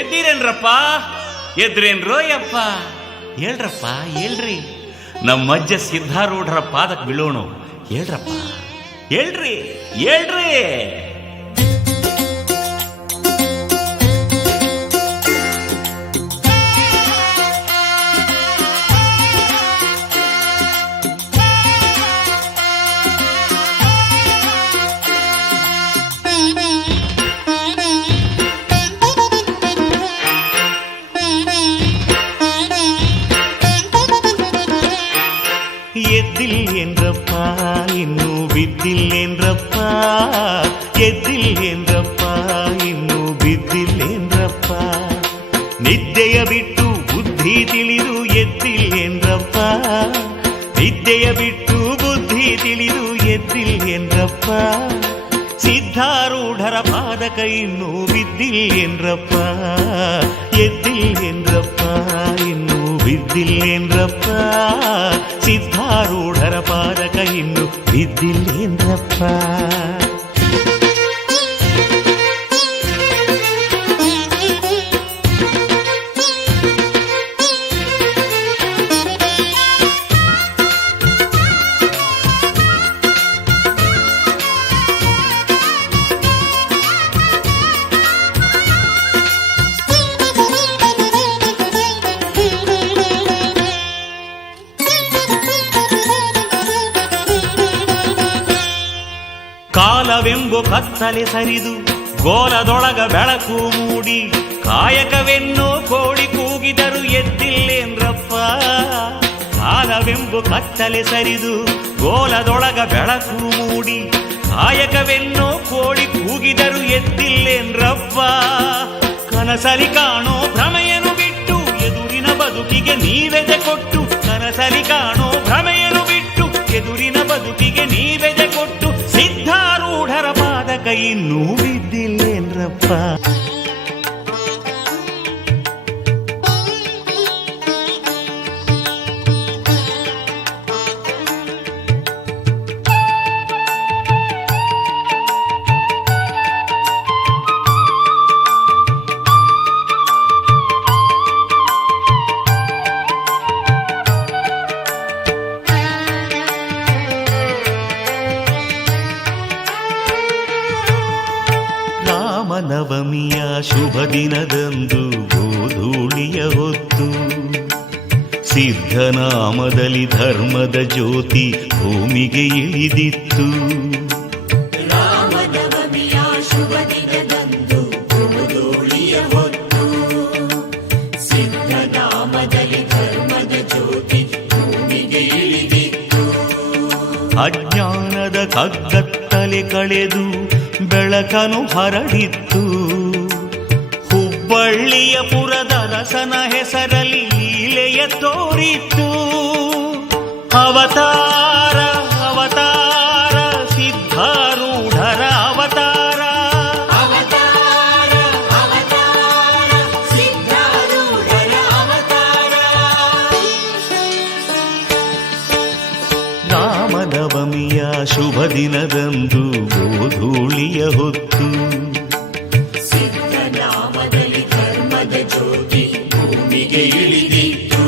ಎದ್ದೀರೇನ್ರಪ್ಪ? ಎದ್ರೇನ್ರೋ ಯಪ್ಪ? ಹೇಳ್ರಪ್ಪ ಹೇಳ್ರಿ. ನಮ್ಮಜ್ಜ ಸಿದ್ಧಾರೂಢರ ಪಾದಕ್ಕೆ ಬೀಳೋಣ. ಹೇಳ್ರಪ್ಪ. ಹೇಳ್ರಿ ಹೇಳ್ರಿ. ಇನ್ನು ಬಿದ್ದಿಲ್ಲೇನ್ರಪ್ಪ ಎದ್ದಿಲ್ಲೇನ್ರಪ್ಪ ಇನ್ನು ಬಿದ್ದಿಲ್ಲೇನ್ರಪ್ಪ ನಿದ್ದೆಯ ಬಿಟ್ಟು ಬುದ್ಧಿ ತಿಳಿದು ಎದ್ದಿಲ್ಲೇನ್ರಪ್ಪ ನಿದ್ದೆಯ ಬಿಟ್ಟು ಬುದ್ಧಿ ತಿಳಿದು ಎದ್ದಿಲ್ಲೇನ್ರಪ್ಪ ಸಿದ್ಧಾರೂಢರ ಪಾದಕ ಇನ್ನು ಬಿದ್ದಿಲ್ಲೇನ್ರಪ್ಪ ಎದ್ದಿಲ್ಲೇನ್ರಪ್ಪ ಇನ್ನು ಬಿದ್ದಿಲ್ಲೇನ್ರಪ್ಪ ಸಿದ್ಧಾರೂಢರ ಪಾದಕ ಇನ್ನು ಬಿದ್ದಿಲ್ಲೇನ್ರಪ್ಪ ಕಾಲವೆಂಬು ಕತ್ತಲೆ ಸರಿದು ಗೋಲದೊಳಗ ಬೆಳಕು ಮೂಡಿ ಕಾಯಕವೆನ್ನೋ ಕೋಡಿ ಕೂಗಿದರು ಎದ್ದಿಲ್ಲೇನ್ರಪ್ಪ? ಕಾಲವೆಂಬು ಕತ್ತಲೆ ಸರಿದು ಗೋಲದೊಳಗ ಬೆಳಕು ಮೂಡಿ ಕಾಯಕವೆನ್ನೋ ಕೋಡಿ ಕೂಗಿದರು ಎದ್ದಿಲ್ಲೇನ್ರಪ್ಪ? ಕನಸಲಿ ಕಾಣೋ ಭ್ರಮೆಯನ್ನು ಬಿಟ್ಟು ಎದುರಿನ ಬದುಕಿಗೆ ನೀವೆದೆ ಕೊಟ್ಟು ಕನಸಲಿ ಕಾಣೋ ಭ್ರಮೆಯನ್ನು ಬಿಟ್ಟು ಎದುರಿನ ಬದುಕಿಗೆ ಸಿದ್ಧಾರೂಢರ నువ్వు విద్దిలేనప్ప ರಾಮನವಮಿಯ ಶುಭ ದಿನದಂದು ಗೋಧೂಳಿಯ ಹೊತ್ತು. ಸಿದ್ಧನಾಮದಲ್ಲಿ ಧರ್ಮದ ಜ್ಯೋತಿ ಭೂಮಿಗೆ ಇಳಿದಿತ್ತು. ಅಜ್ಞಾನದ ಕಗ್ಗತ್ತಲೆ ಕಳೆದು ಬೆಳಕನು ಹರಡಿತ್ತು. ಹುಬ್ಬಳ್ಳಿಯ ಪುರದರಸನ ಹೆಸರಲ್ಲಿ ಲೀಲೆಯ ತೋರಿತ್ತು ಅವತಾರ ಅವತಾರ ಸಿದ್ಧಾರೂಢರ ಅವತಾರ ಅವತಾರ ಅವತಾರ ಸಿದ್ಧಾರೂಢರ ಅವತಾರ ರಾಮನವಮಿಯ ಶುಭ ದಿನದಂದು ಗೋಧೂಳಿಯ ಜ್ಯೋತಿ ಭೂಮಿಗೆ ಇಳಿದಿತ್ತು.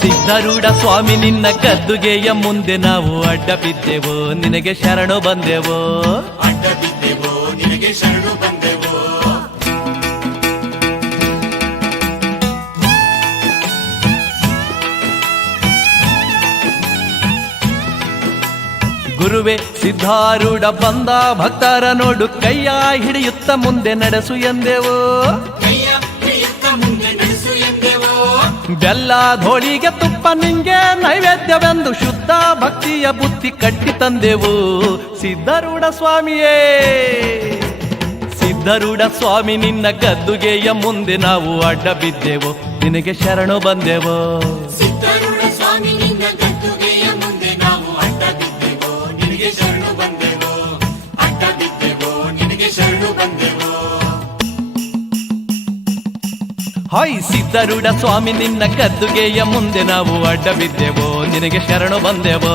ಸಿದ್ಧಾರೂಢ ಸ್ವಾಮಿ ನಿನ್ನ ಕದ್ದುಗೆಯ ಮುಂದೆ ನಾವು ಅಡ್ಡ ಬಿದ್ದೆವೋ ನಿನಗೆ ಶರಣು ಬಂದೆವೋ? ಅಡ್ಡ ಬಿದ್ದೆವೋ ನಿನಗೆ ಶರಣು ಬಂದೆವೋ? ಗುರುವೆ, ಸಿದ್ಧಾರೂಢ ಬಂದ ಭಕ್ತರ ನೋಡು, ಕೈಯ ಹಿಡಿಯುತ್ತ ಮುಂದೆ ನಡೆಸು ಎಂದೆವು. ಬೆಲ್ಲ ಧೋಳಿಗೆ ತುಪ್ಪ ನಿಂಗೆ ನೈವೇದ್ಯವೆಂದು ಶುದ್ಧ ಭಕ್ತಿಯ ಬುದ್ಧಿ ಕಟ್ಟಿ ತಂದೆವು. ಸಿದ್ಧಾರೂಢ ಸ್ವಾಮಿಯೇ, ಸಿದ್ಧರೂಢ ಸ್ವಾಮಿ, ನಿನ್ನ ಗದ್ದುಗೆಯ ಮುಂದೆ ನಾವು ಅಡ್ಡ ಬಿದ್ದೆವು. ನಿನಗೆ ಶರಣು ಬಂದೆವೋ. ಹಾಯ್ ಸಿದ್ಧರುಡ ಸ್ವಾಮಿ ನಿನ್ನ ಕದ್ದುಗೆಯ ಮುಂದೆ ನಾವು ಅಡ್ಡ ಬಿದ್ದೆವೋ ನಿನಗೆ ಶರಣು ಬಂದೆವೋ?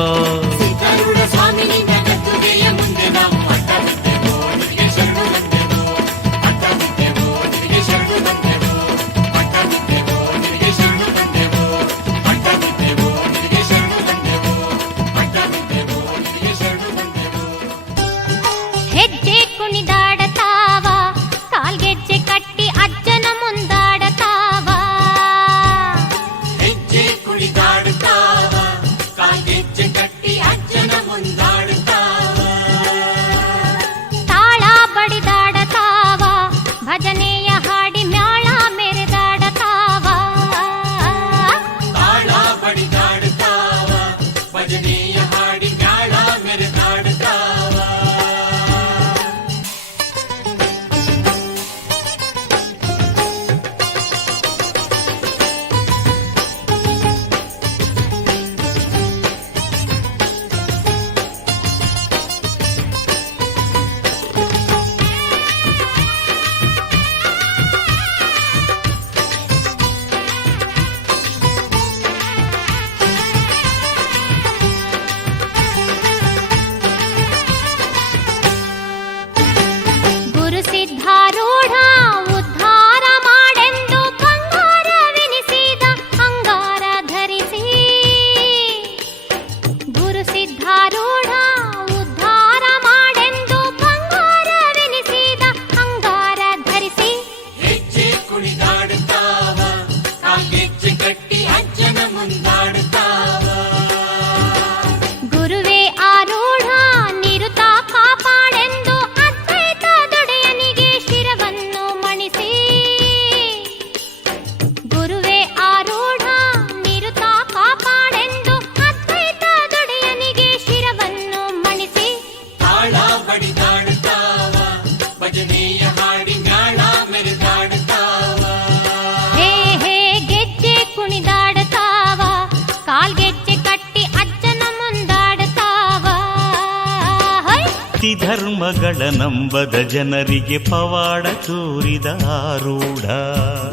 ಧರ್ಮಗಳ ನಂಬದ ಜನರಿಗೆ ಪವಾಡ ತೋರಿದ ಆರೂಢ.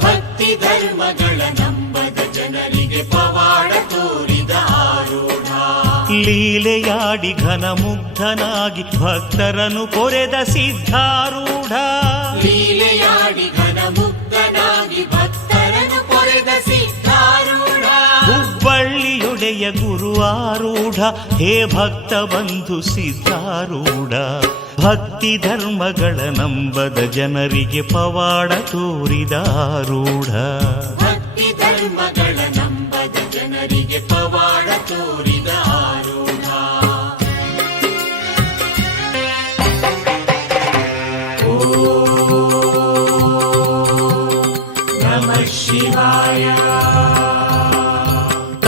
ಭಕ್ತಿ ಧರ್ಮಗಳ ನಂಬದ ಜನರಿಗೆ ಪವಾಡ ತೋರಿದ ಆರೂಢ. ಲೀಲೆಯಾಡಿ ಘನಮುಗ್ಧನಾಗಿ ಭಕ್ತರನ್ನು ಕೊರೆದ ಸಿದ್ಧಾರೂಢ. ಲೀಲೆಯಾಡಿ ಘನ ಹುಬ್ಬಳ್ಳಿಯೊಡೆಯ ಗುರು ಆರೂಢ ಹೇ ಭಕ್ತ ಬಂಧು ಸಿದ್ಧಾರೂಢ. ಭಕ್ತಿ ಧರ್ಮಗಳ ನಂಬದ ಜನರಿಗೆ ಪವಾಡ ತೋರಿದಾರೂಢ. ಭಕ್ತಿ ಧರ್ಮಗಳ ನಂಬದ ಜನರಿಗೆ ಪವಾಡ ತೋರಿದ